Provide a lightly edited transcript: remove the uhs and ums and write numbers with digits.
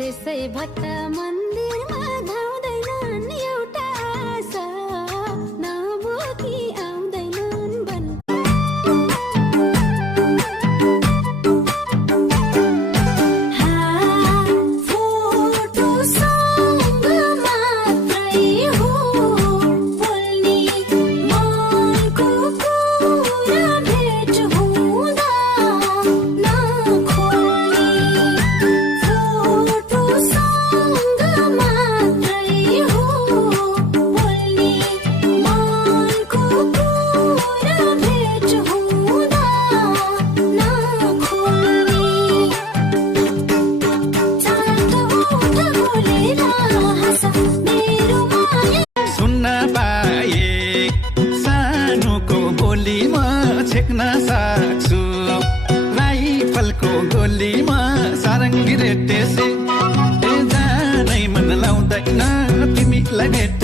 त्यसै भक्त मन्दिरमा धाउँदैनन् एउटा आशा नबोकी आउँदैनन् भन् फोटोसँग मात्रै हो बोल्ने मनको कुरा भेट हुँदा नखोल्ने फोटोसँग मात्रै हो बोल्ने मनको कुरा भेट हुँदा नखोल्ने सुन्न पाए सानोको गोलीमा छेक्न सक्छु राइफलको गोलीमा सारङ्गी रेटेसे जानै मन लाउँदैन तिमीलाई भेटे